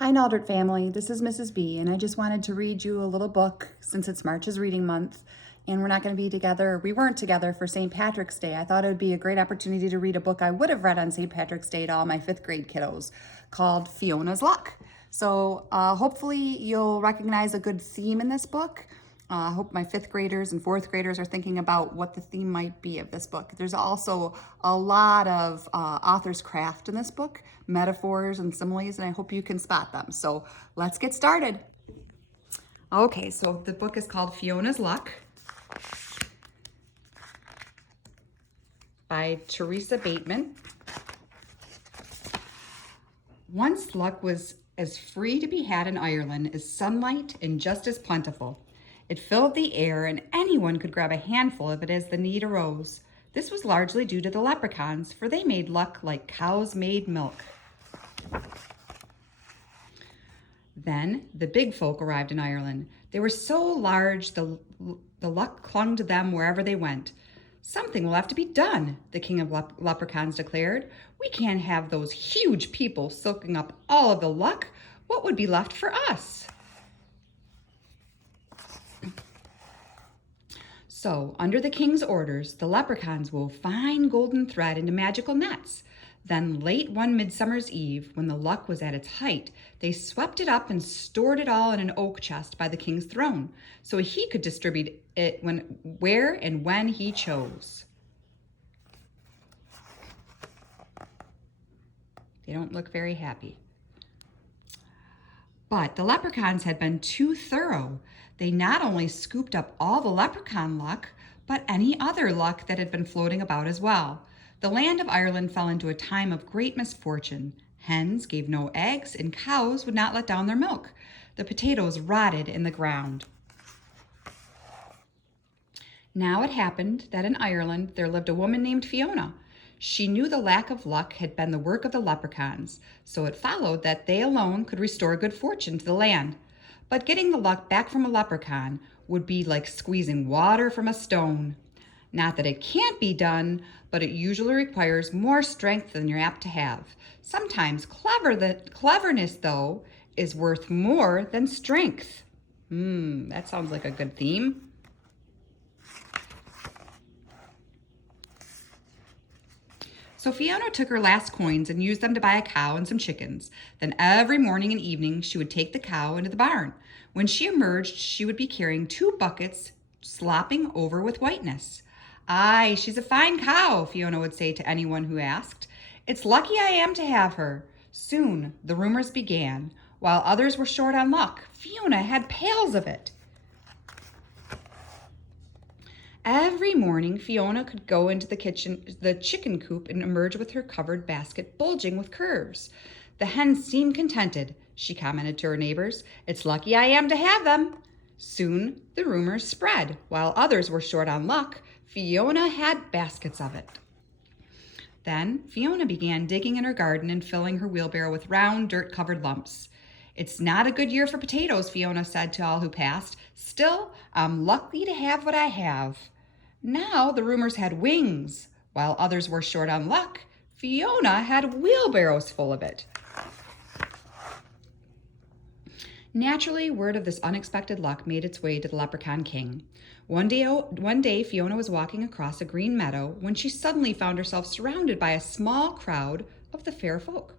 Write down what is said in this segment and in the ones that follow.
Hi, Naldert family. This is Mrs. B, and I just wanted to read you a little book since it's March's reading month, and we're not going to be together. We weren't together for St. Patrick's Day. I thought it would be a great opportunity to read a book I would have read on St. Patrick's Day to all my fifth grade kiddos called Fiona's Luck. So hopefully you'll recognize a good theme in this book. I hope my fifth graders and fourth graders are thinking about what the theme might be of this book. There's also a lot of author's craft in this book, metaphors and similes, and I hope you can spot them. So let's get started. Okay, so the book is called Fiona's Luck by Teresa Bateman. Once luck was as free to be had in Ireland as sunlight and just as plentiful. It filled the air, and anyone could grab a handful of it as the need arose. This was largely due to the leprechauns, for they made luck like cows made milk. Then the big folk arrived in Ireland. They were so large, the luck clung to them wherever they went. Something will have to be done, the king of leprechauns declared. We can't have those huge people soaking up all of the luck. What would be left for us? So, under the king's orders, the leprechauns wove fine golden thread into magical nets. Then, late one midsummer's eve, when the luck was at its height, they swept it up and stored it all in an oak chest by the king's throne, so he could distribute it where and when he chose. They don't look very happy. But the leprechauns had been too thorough. They not only scooped up all the leprechaun luck, but any other luck that had been floating about as well. The land of Ireland fell into a time of great misfortune. Hens gave no eggs, and cows would not let down their milk. The potatoes rotted in the ground. Now it happened that in Ireland there lived a woman named Fiona. She knew the lack of luck had been the work of the leprechauns, so it followed that they alone could restore good fortune to the land. But getting the luck back from a leprechaun would be like squeezing water from a stone. Not that it can't be done, but it usually requires more strength than you're apt to have. Sometimes cleverness, though, is worth more than strength. That sounds like a good theme. So Fiona took her last coins and used them to buy a cow and some chickens. Then every morning and evening she would take the cow into the barn. When she emerged, she would be carrying 2 buckets slopping over with whiteness. "Aye, she's a fine cow," Fiona would say to anyone who asked. "It's lucky I am to have her." Soon the rumors began. While others were short on luck, Fiona had pails of it. Every morning, Fiona could go into the chicken coop, and emerge with her covered basket bulging with curves. "The hens seem contented," she commented to her neighbors. "It's lucky I am to have them." Soon the rumors spread. While others were short on luck, Fiona had baskets of it. Then Fiona began digging in her garden and filling her wheelbarrow with round, dirt-covered lumps. "It's not a good year for potatoes," Fiona said to all who passed. "Still, I'm lucky to have what I have." Now the rumors had wings. While others were short on luck, Fiona had wheelbarrows full of it. Naturally, word of this unexpected luck made its way to the Leprechaun King. One day, Fiona was walking across a green meadow when she suddenly found herself surrounded by a small crowd of the fair folk.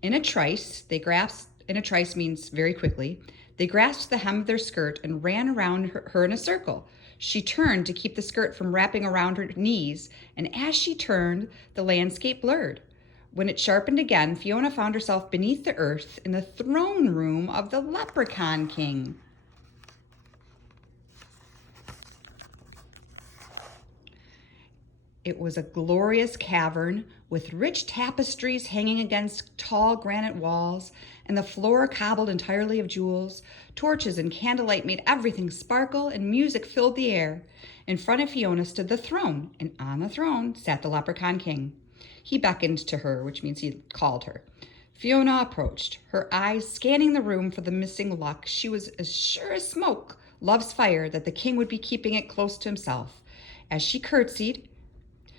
In a trice means very quickly, they grasped the hem of their skirt and ran around her in a circle. She turned to keep the skirt from wrapping around her knees, and as she turned, the landscape blurred. When it sharpened again, Fiona found herself beneath the earth in the throne room of the Leprechaun King. It was a glorious cavern with rich tapestries hanging against tall granite walls, and the floor cobbled entirely of jewels. Torches and candlelight made everything sparkle, and music filled the air. In front of Fiona stood the throne, and on the throne sat the Leprechaun King. He beckoned to her, which means he called her. Fiona approached, her eyes scanning the room for the missing luck. She was as sure as smoke loves fire that the king would be keeping it close to himself. As she curtsied,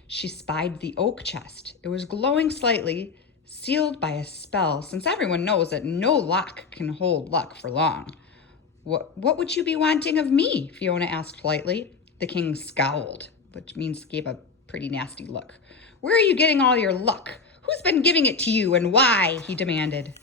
she spied the oak chest. It was glowing slightly, sealed by a spell, since everyone knows that no lock can hold luck for long. What would you be wanting of me? Fiona asked politely. The king scowled, which means gave a pretty nasty look. Where are you getting all your luck? Who's been giving it to you and why? He demanded.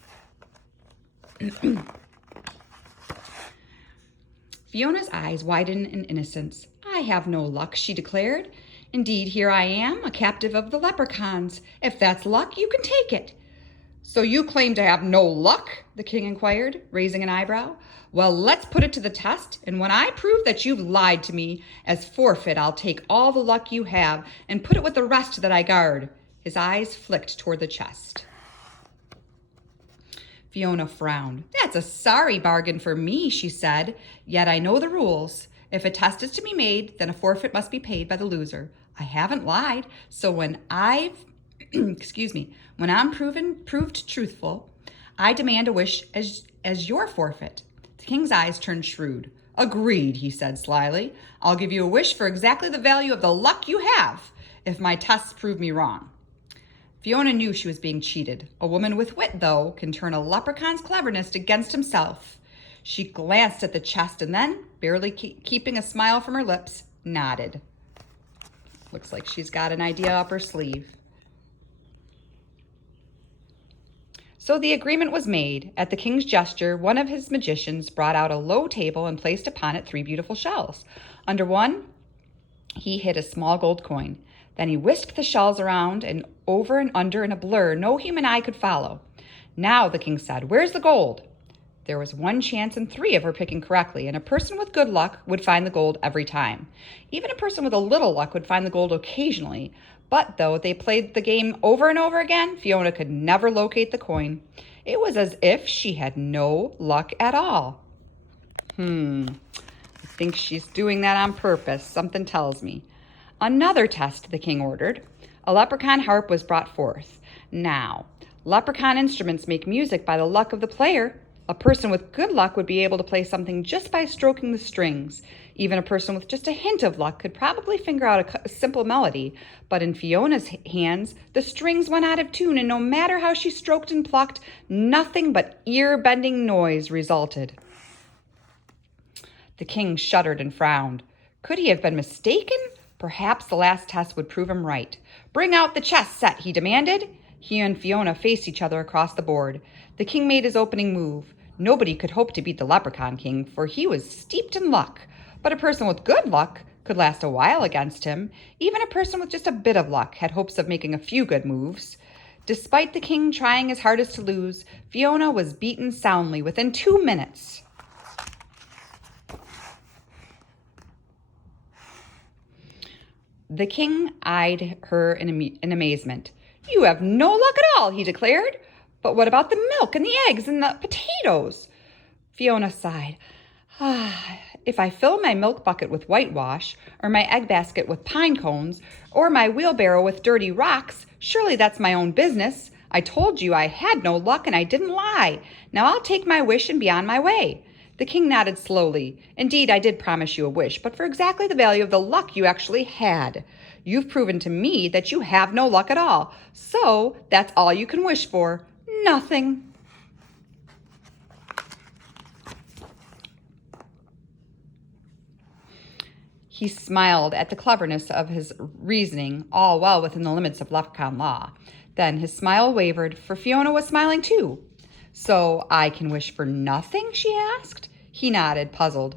Fiona's eyes widened in innocence. I have no luck, she declared. Indeed, here I am, a captive of the leprechauns. If that's luck, you can take it. So you claim to have no luck? The king inquired, raising an eyebrow. Well, let's put it to the test, and when I prove that you've lied to me, as forfeit I'll take all the luck you have and put it with the rest that I guard. His eyes flicked toward the chest. Fiona frowned. That's a sorry bargain for me, she said. Yet I know the rules. If a test is to be made, then a forfeit must be paid by the loser. I haven't lied, so when when I'm proved truthful, I demand a wish as your forfeit. The king's eyes turned shrewd. Agreed, he said slyly. I'll give you a wish for exactly the value of the luck you have, if my tests prove me wrong. Fiona knew she was being cheated. A woman with wit, though, can turn a leprechaun's cleverness against himself. She glanced at the chest and then, barely keeping a smile from her lips, nodded. Looks like she's got an idea up her sleeve. So the agreement was made. At the king's gesture, one of his magicians brought out a low table and placed upon it 3 beautiful shells. Under one, he hid a small gold coin. Then he whisked the shells around and over and under in a blur no human eye could follow. Now, the king said, where's the gold? There was 1 chance in 3 of her picking correctly, and a person with good luck would find the gold every time. Even a person with a little luck would find the gold occasionally. But though they played the game over and over again, Fiona could never locate the coin. It was as if she had no luck at all. I think she's doing that on purpose. Something tells me. Another test, the king ordered. A leprechaun harp was brought forth. Now, leprechaun instruments make music by the luck of the player. A person with good luck would be able to play something just by stroking the strings. Even a person with just a hint of luck could probably figure out a simple melody. But in Fiona's hands, the strings went out of tune, and no matter how she stroked and plucked, nothing but ear-bending noise resulted. The king shuddered and frowned. Could he have been mistaken? Perhaps the last test would prove him right. Bring out the chess set, he demanded. He and Fiona faced each other across the board. The king made his opening move. Nobody could hope to beat the leprechaun king, for he was steeped in luck. But a person with good luck could last a while against him. Even a person with just a bit of luck had hopes of making a few good moves. Despite the king trying his hardest to lose, Fiona was beaten soundly within 2 minutes. The king eyed her in amazement. You have no luck at all, he declared. But what about the milk and the eggs and the potatoes? Fiona sighed. If I fill my milk bucket with whitewash, or my egg basket with pine cones, or my wheelbarrow with dirty rocks, surely that's my own business. I told you I had no luck and I didn't lie. Now I'll take my wish and be on my way. The king nodded slowly. Indeed, I did promise you a wish, but for exactly the value of the luck you actually had. You've proven to me that you have no luck at all. So that's all you can wish for. Nothing. He smiled at the cleverness of his reasoning, all well within the limits of leprechaun law. Then his smile wavered, for Fiona was smiling too. So I can wish for nothing, she asked. He nodded, puzzled.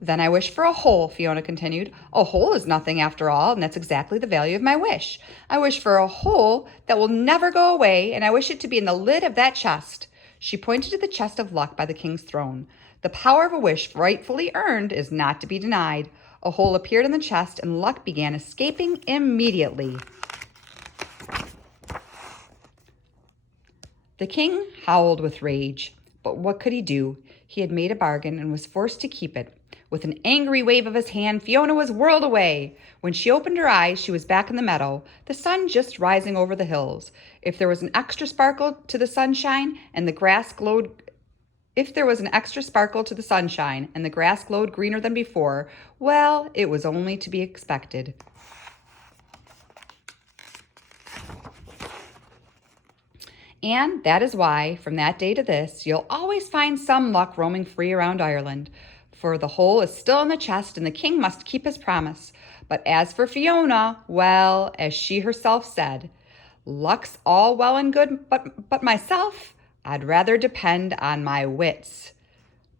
Then I wish for a hole, Fiona continued. A hole is nothing after all, and that's exactly the value of my wish. I wish for a hole that will never go away, and I wish it to be in the lid of that chest. She pointed to the chest of luck by the king's throne. The power of a wish rightfully earned is not to be denied. A hole appeared in the chest, and luck began escaping immediately. The king howled with rage, but what could he do? He had made a bargain and was forced to keep it. With an angry wave of his hand, Fiona was whirled away. When she opened her eyes, she was back in the meadow, the sun just rising over the hills. If there was an extra sparkle to the sunshine and the grass glowed greener than before, well, it was only to be expected. And that is why, from that day to this, you'll always find some luck roaming free around Ireland. For the hole is still in the chest, and the king must keep his promise. But as for Fiona, well, as she herself said, luck's all well and good, but myself, I'd rather depend on my wits.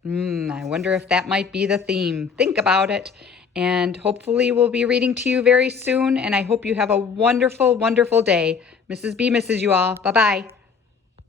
I wonder if that might be the theme. Think about it. And hopefully we'll be reading to you very soon. And I hope you have a wonderful, wonderful day. Mrs. B misses you all. Bye-bye.